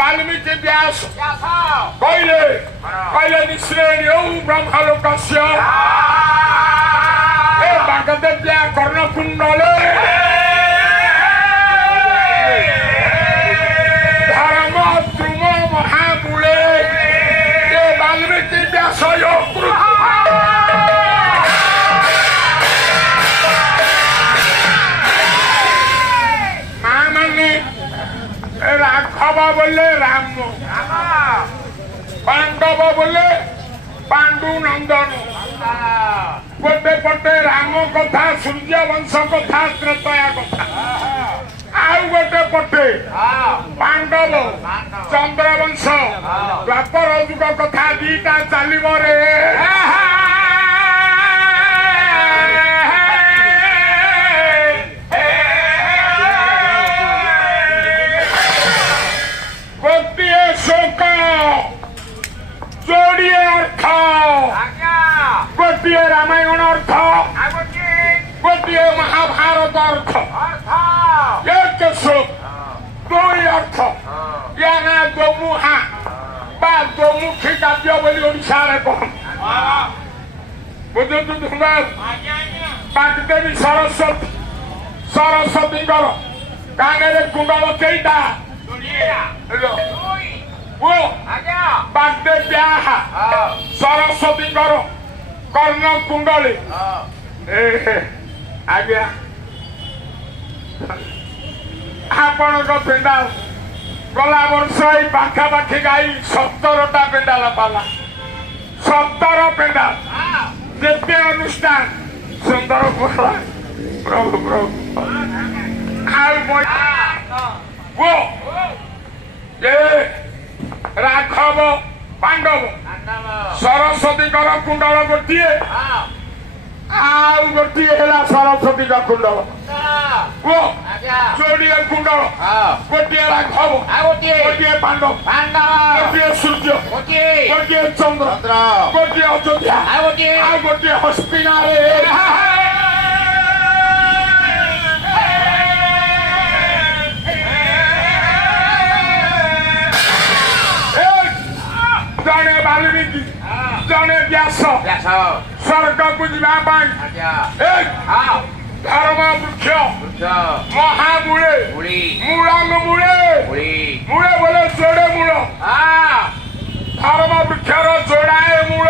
वाल्मीकि व्यास कहले कहले निश्रेण्यो ब्रह्मलोकस्य ए बागदेव्या कर्णकुण्डले धर्म द्रुम महामूले ए वाल्मीकि व्यास राघव बोले राम पांडव बोले पांडु नंदन गोटे पटे राम कथा सूर्य वंश कथा त्रेतया कथा आउ गोटे पटे पांडव चंद्रवंश द्वापर युग कथा दीटा चलिब रे गोटे रामायण अर्थ गोटे महाभारत अर्थ एक श्लोक दुई अर्थ या ना दोमुहा बा दोमुखी काव्य बोली ओडिशा रे कह बुझु तुंबा बागदेवी सरस्वती सरस्वती काने रे कुंडल केइटा वो बागदेव्या सरस्वती कर्ण कुंडली आज्ञा आपण पेंडाल गला वर्ष पाखापाखि गाई 17टा पेंडाल पाला 17 पेंडाल जेते अनुष्ठान सुंदर बोला प्रभु प्रभु वो ये राघव पांडव सरस्वती कुंडल गोटे आउ गोटे है सरस्वती कुंडल वो जोड़िए कुंडल गोटे राघव गोटे पांडव गोटे सूर्य गोटे चंद्र गोटे अयोध्या आउ गोटे हस्तिना जड़े वाल्मीकि जड़े व्यास स्वर्ग को जावाई धर्म वृक्ष महामूले मूलांग मूले मूले बोले जोड़े मूल धर्म वृक्षर जोड़ाए मूल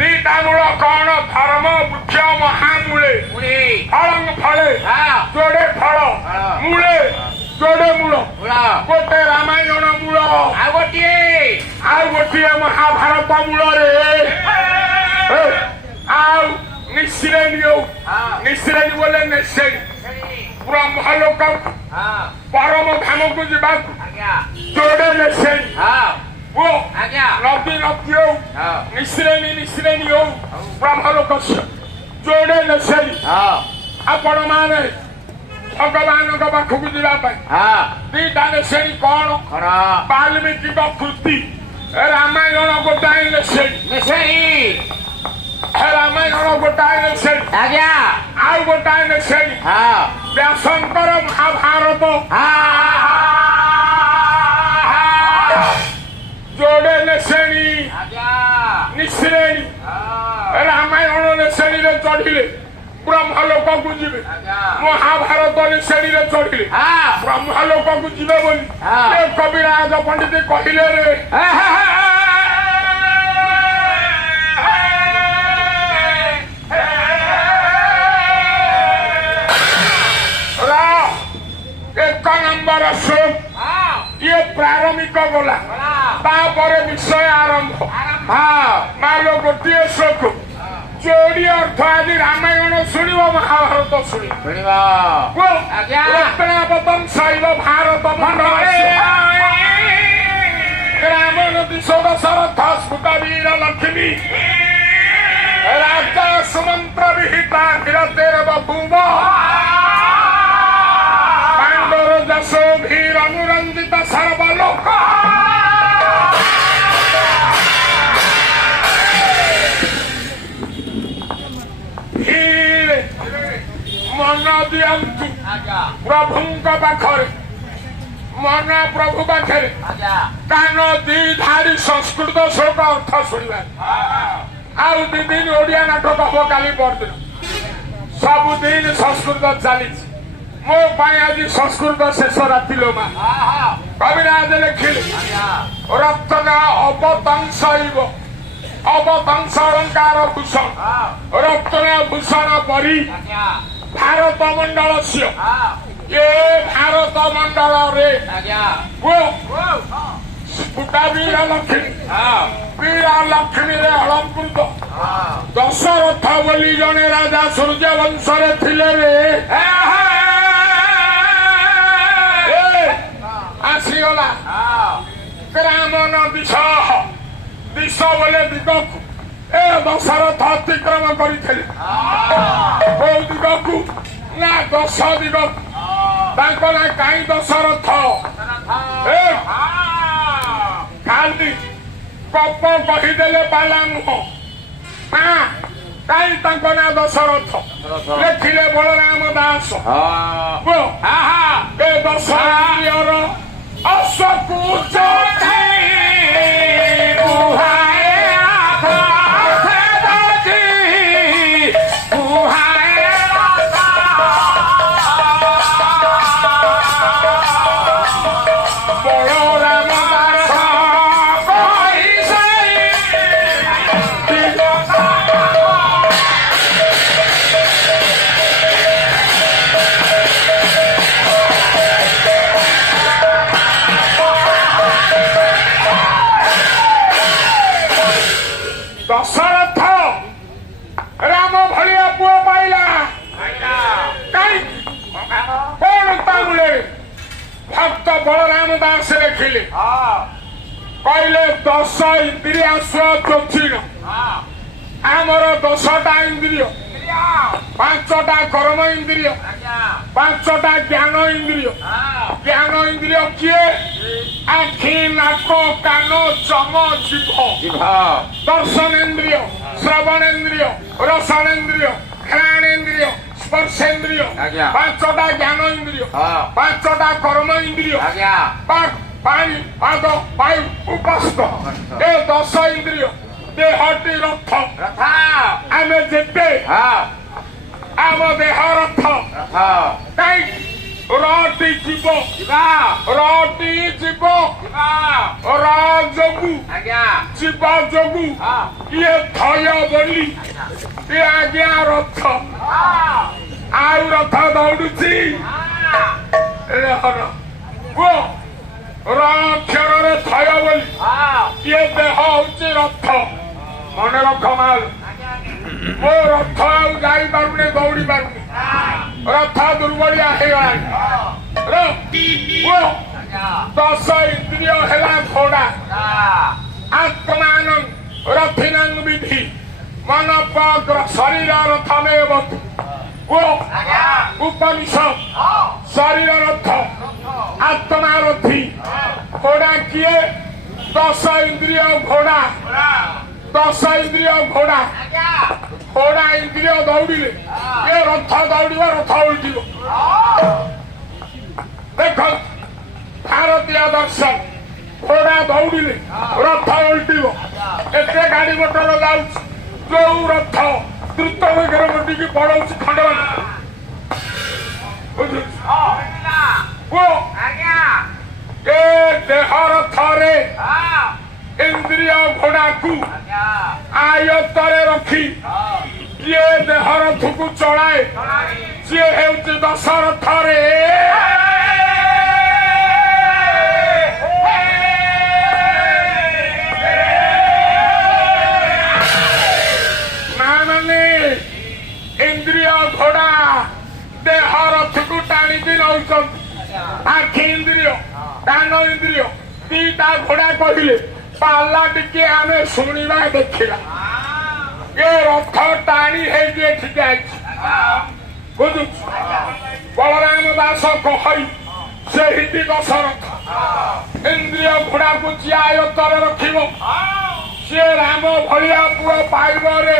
दीटा मूल कौन धर्म वृक्ष महामूले फलंग फले जोड़े फल मूले जोड़े मूल गोटे रामायण मूल आ गोटे महाभारत मूल रे आउ निश्रेणी बोले निश्रेणी ब्रह्मलोक परम धाम को जा जोड़े निश्रेणी वो नदी नदी हो निश्रेणी हो ब्रह्मलोक जोड़े निश्रेणी आपण माने भगवान पाखक जावाई दीटा श्रेणी कौन वाल्मीकि कृति रामायण गोटाए श्रेणी रामायण गोटाए श्रेणी आउ गोटाए श्रेणी व्यासंकर महाभारत जोड़े श्रेणी निश्रेणी रामायण श्रेणी चढ़िले ब्रह्मलोक को जीवे महाभारत श्रेणी चढ़िले ब्रह्मलोक को जीवे बोली कविराज पंडित कहले रे एक नंबर श्लोक ये प्रारंभिक गला विषय आरंभ मालो गोटे श्लोक जोड़ी अर्थ आज रामायण शुणव महाभारत शुणवतम शैव भारत राम नदी षोडशरथ स्फुट वीर लक्ष्मी राजा सुमंत्र विहिता वीरतेर बभूव पांडव जशो भीर अनुरंजित सर्वलोक मन दियंतु प्रभुंक पाखरे मन प्रभु पाखे कान दी धारी संस्कृत श्लोक अर्थ शुणा आउ 2 दिन ओडिया नाटक हम काली परदिन सबुदिन संस्कृत चली मो आज संस्कृत शेष राति लो माँ कविराज लिखिले रत्न अवतंस अलंकार भूषण रत्न भूषण परी भारत मंडल से ये भारत मंडल रे स्फुटा वीर लक्ष्मी रे अलंकृत दशरथ बोली जने राजा सूर्य वंश रे थिले रे आसीगला ग्राम दिश दिश बोले दिगक ए दशरथ अतिक्रम करते दिगक ना 10 दिगक ना कहीं दशरथ खाली गप कहीदेले पाला नुह कहीं ना दशरथ लिखिले बलराम दास ए दशरथ अश्वकूच दशरथ राम भलिया पुओ पाइला कौन तामुले भक्त बलराम दास लिखिले कहले 10 इंद्रिया स्वचोक्षीण आमर 10टा इंद्रिय 5टा कर्म इंद्रिय 5टा ज्ञान इंद्रिय किए आखि नाक कान चम जीभ दर्शनेन्द्रिय श्रवणेन्द्रिय रसनेन्द्रिय घ्राणेन्द्रिय स्पर्शेन्द्रिय 5टा ज्ञान इंद्रिय 5टा कर्म इंद्रिय पानी पाद वायु उपस्थ ए 10 इंद्रिय देहटी रथ आम जेते आम देह रथ कई रटी जीव जोगु जीव जोगु ये थय बोली ये आज्ञा रथ आउ रथ दौड़ुची अक्षर थय बोली ये देह हूँ रथ मन रख माल मो रथ जाई पारुने दौड़ी पारुने रथ दुर्बलिया हो 10 इंद्रिय है घोड़ा आत्मान रथिनांग विधि मन पग्र शरीर रथमेव उपनिषद शरीर रथ आत्मा रथी घोड़ा किए 10 इंद्रिय घोड़ा 10 इंद्रिय घोड़ा इंद्रिय दौड़िले ये रथ दौड़ रथ उल्टिब देख भारतीय दर्शन घोड़ा दौड़िले रथ उल्टिब एते गाड़ी मोटर जाऊ जो रथ द्रुत वेगर मोटी पड़ो खंडवा ए देह रथरे इंद्रिय घोड़ा को आयत्तरे रखी किए देह रथ को चलाए सी हूँ दशरथ रे माने इंद्रिय घोड़ा देह रथ को टाणी नौ आखि इंद्रिय कान इंद्रिय 2टा घोड़ा कहले पाला टिके आमे शुणा देखा ये रथ टाणी बुझु बलराम दास कही से दशरथ इंद्रिय घोड़ा को आयत्तर रखिब सी राम भलिया पुओ पाइब रे